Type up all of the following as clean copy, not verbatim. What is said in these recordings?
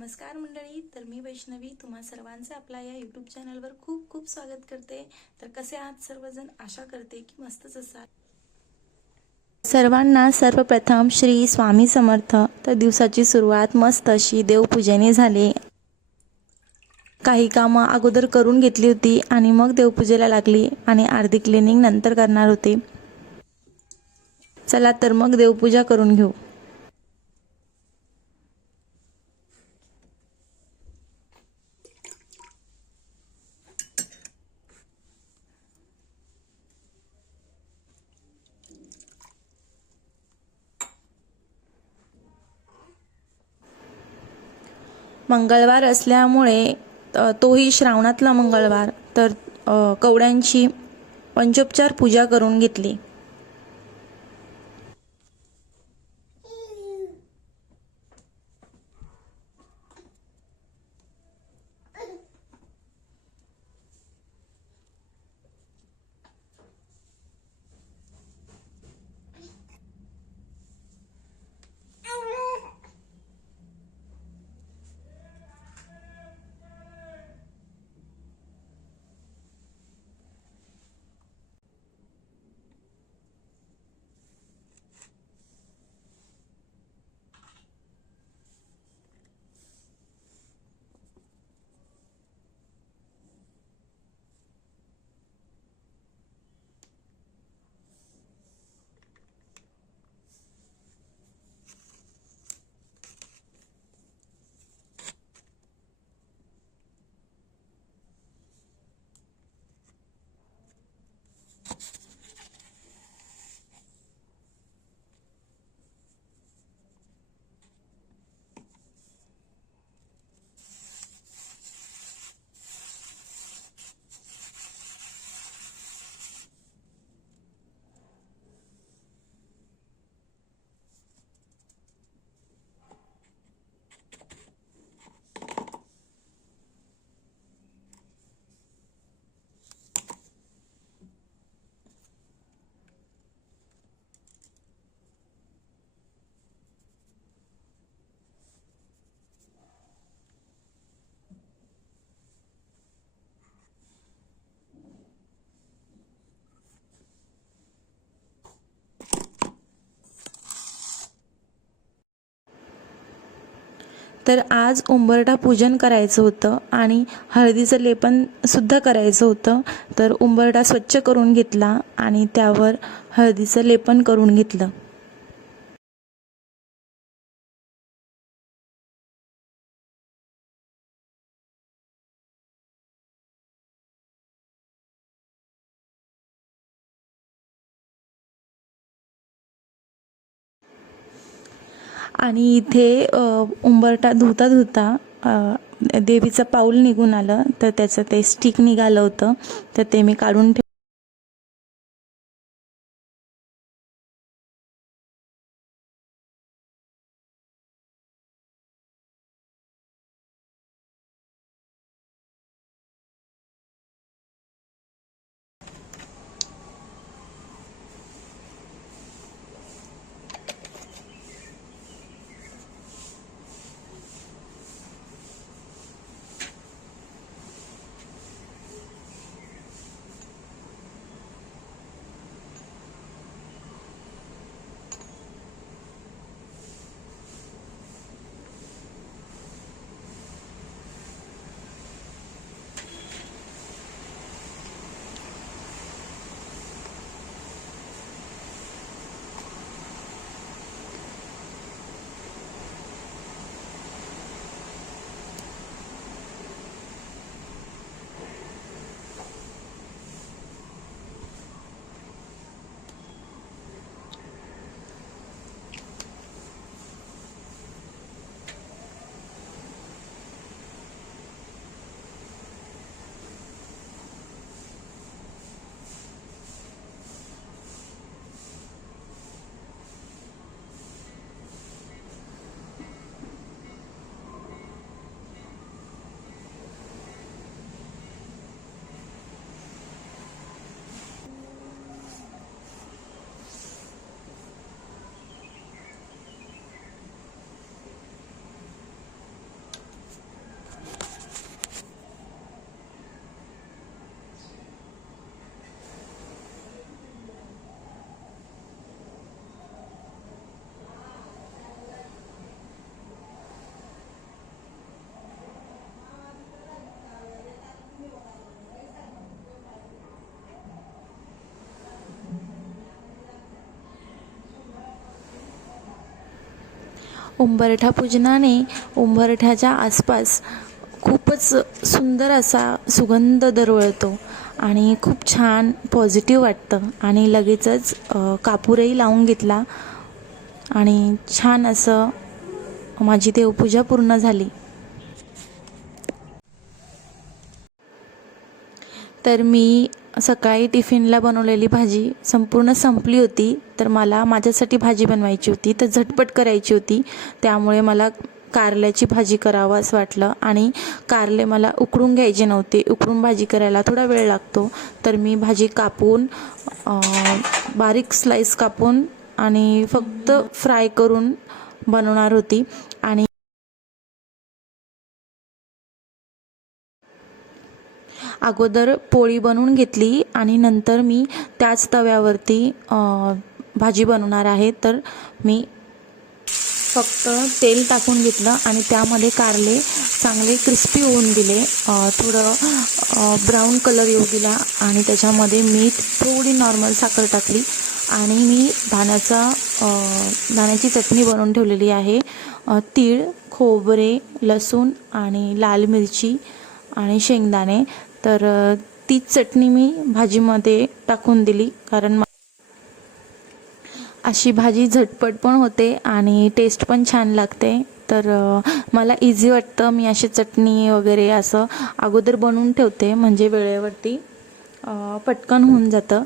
नमस्कार मंडळी, तर मी वैष्णवी तुम्हा सर्वांचे आपल्या या यूट्यूब चॅनलवर खूप खूप स्वागत करते। तर कसे आहात सर्वजण? आशा करते की मस्तच असाल। सर्वांना सर्वप्रथम श्री स्वामी समर्थ। तर दिवसाची सुरुवात मस्त अशी देवपूजेने झाली। काही कामं अगोदर करून घेतली होती आणि मग देवपूजेला लागली आणि अर्धी क्लिनिंग नंतर करणार होते। चला तर मग देवपूजा करून घेऊ। मंगळवार असल्यामुळे तोही श्रावणातला मंगळवार, तर कवड्यांची पंचोपचार पूजा करून घेतली। तर आज उंबरठा पूजन करायचं होतं आणि हळदीचं लेपन सुद्धा करायचं होतं। तर उंबरठा स्वच्छ करून घेतला आणि त्यावर हळदीचं लेपन करून घेतलं। आणि इथे उंबरठा धुता धुता देवीचं पाऊल निघून आलं, तर त्याचं ते स्टिक निघालं होतं, तर ते मी काढून उंबरठा पूजनाने उंबरठ्याच्या आसपास खूपच सुंदर असा सुगंध दरवळतो आणि खूप छान पॉझिटिव्ह वाटतं. आणि लगेचच कापूरही लावून घेतला आणि छान असं माझी देवपूजा पूर्ण झाली. तर मी सकाळी टिफिनला बनवलेली भाजी संपूर्ण संपली होती. तर मला माझ्यासाठी भाजी बनवायची होती, तर झटपट करायची होती. त्यामुळे मला कारल्याची भाजी करावं असं वाटलं. आणि कारले मला उकडून घ्यायचे नव्हते. उकडून भाजी करायला थोडा वेळ लागतो. तर मी भाजी कापून बारीक स्लाइस कापून आणि फक्त फ्राय करून बनवणार होती. आणि अगोदर पोळी बनवून घेतली आणि नंतर मी त्याच तव्यावरती भाजी बनवणार आहे. तर मी फक्त तेल टाकून घेतलं आणि त्यामध्ये कारले चांगले क्रिस्पी होऊन दिले. थोडं ब्राऊन कलर येऊ दिला आणि त्याच्यामध्ये मीठ, थोडी नॉर्मल साखर टाकली आणि मी दाण्याची चटणी बनवून ठेवलेली आहे. तीळ, खोबरे, लसूण आणि लाल मिरची आणि शेंगदाणे. तर तीच चटणी मी भाजीमध्ये टाकून दिली, कारण अशी भाजी झटपट पण होते आणि टेस्ट पण छान लागते. तर मला इझी वाटतं. मी अशी चटणी वगैरे असं अगोदर बनवून ठेवते, म्हणजे वेळेवरती पटकन होऊन जातं.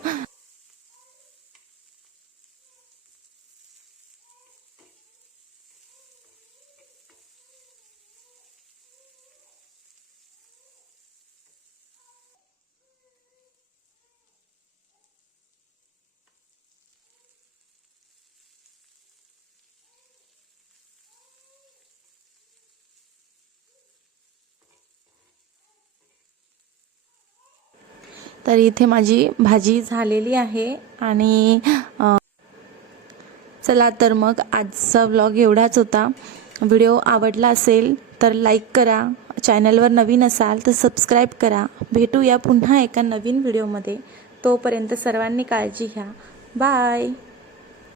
तर इथे माझी भाजी झालेली आहे. आणि चला तर मग आजचा व्लॉग एवढाच होता. व्हिडिओ आवडला असेल तर लाईक करा. चॅनलवर नवीन असाल तर सबस्क्राईब करा. भेटूया पुन्हा एका नवीन व्हिडिओमध्ये. तोपर्यंत सर्वांनी काळजी घ्या. बाय.